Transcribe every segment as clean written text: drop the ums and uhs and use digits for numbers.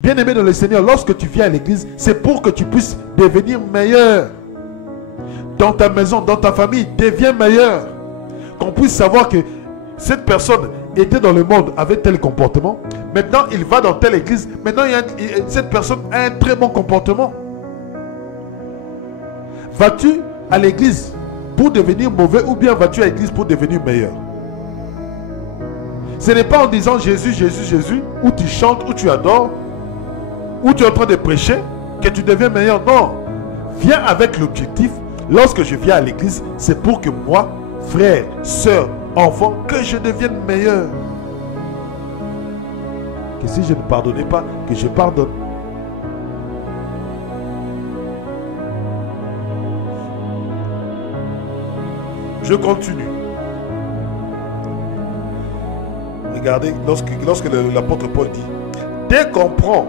Bien-aimé dans le Seigneur, lorsque tu viens à l'église, c'est pour que tu puisses devenir meilleur. Dans ta maison, dans ta famille, deviens meilleur. Qu'on puisse savoir que cette personne était dans le monde avec tel comportement. Maintenant, il va dans telle église. Maintenant, cette personne a un très bon comportement. Vas-tu à l'église pour devenir mauvais ou bien vas-tu à l'église pour devenir meilleur? Ce n'est pas en disant Jésus, Jésus, Jésus, où tu chantes, où tu adores, où tu es en train de prêcher, que tu deviens meilleur. Non. Viens avec l'objectif. Lorsque je viens à l'église, c'est pour que moi, frère, soeur, enfant, que je devienne meilleur. Que si je ne pardonnais pas, que je pardonne. Je continue. Regardez, lorsque l'apôtre Paul dit, dès qu'on prend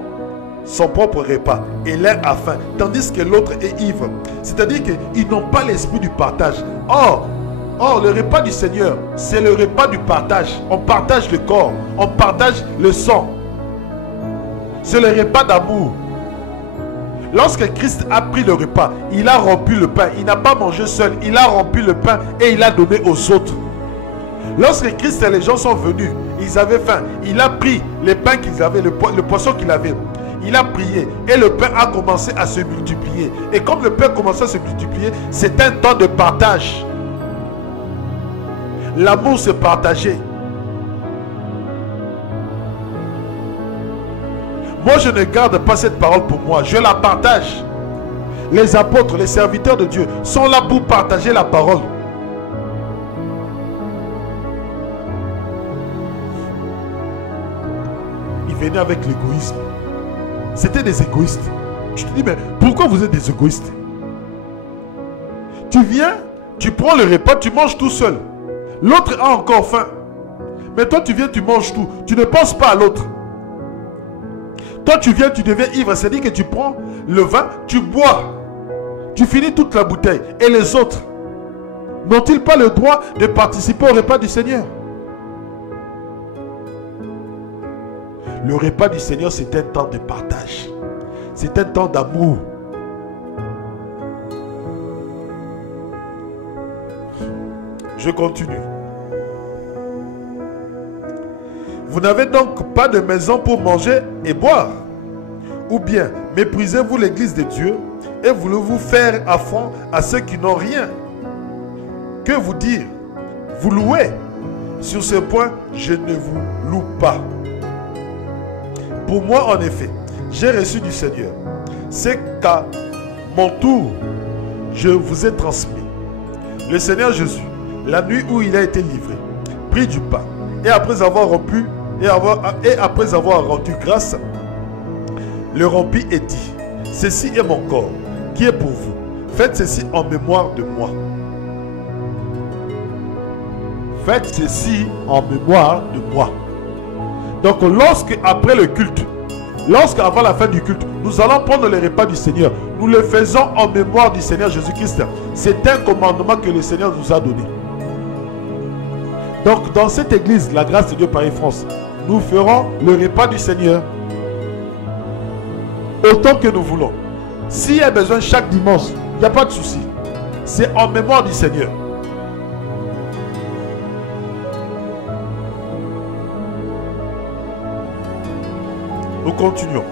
son propre repas et l'un a faim, tandis que l'autre est ivre. C'est-à-dire qu'ils n'ont pas l'esprit du partage. Or, le repas du Seigneur, c'est le repas du partage. On partage le corps, on partage le sang. C'est le repas d'amour. Lorsque Christ a pris le repas, il a rompu le pain. Il n'a pas mangé seul, il a rompu le pain et il a donné aux autres. Lorsque Christ et les gens sont venus, ils avaient faim. Il a pris les pains qu'ils avaient, le poisson qu'il avait. Il a prié et le pain a commencé à se multiplier. Et comme le pain commençait à se multiplier, c'est un temps de partage. L'amour se partageait. Moi, je ne garde pas cette parole pour moi. Je la partage. Les apôtres, les serviteurs de Dieu sont là pour partager la parole. Ils venaient avec l'égoïsme. C'était des égoïstes. Je te dis, mais pourquoi vous êtes des égoïstes? Tu viens, tu prends le repas, tu manges tout seul. L'autre a encore faim. Mais toi, tu viens, tu manges tout. Tu ne penses pas à l'autre. Toi, tu viens, tu deviens ivre. C'est-à-dire que tu prends le vin, tu bois. Tu finis toute la bouteille. Et les autres, n'ont-ils pas le droit de participer au repas du Seigneur? Le repas du Seigneur, c'est un temps de partage. C'est un temps d'amour. Je continue. Vous n'avez donc pas de maison pour manger et boire? Ou bien méprisez-vous l'église de Dieu et voulez-vous faire affront à ceux qui n'ont rien? Que vous dire? Vous louez? Sur ce point, je ne vous loue pas. Pour moi, en effet, j'ai reçu du Seigneur. C'est qu'à mon tour, je vous ai transmis. Le Seigneur Jésus, la nuit où il a été livré, prit du pain et après avoir rompu et après avoir rendu grâce, le rompit et dit, ceci est mon corps qui est pour vous. Faites ceci en mémoire de moi. Faites ceci en mémoire de moi. Donc lorsque après le culte, avant la fin du culte, nous allons prendre le repas du Seigneur. Nous le faisons en mémoire du Seigneur Jésus-Christ. C'est un commandement que le Seigneur nous a donné. Donc dans cette église, la grâce de Dieu Paris-France, nous ferons le repas du Seigneur autant que nous voulons. S'il y a besoin chaque dimanche, il n'y a pas de souci. C'est en mémoire du Seigneur. Nous continuons.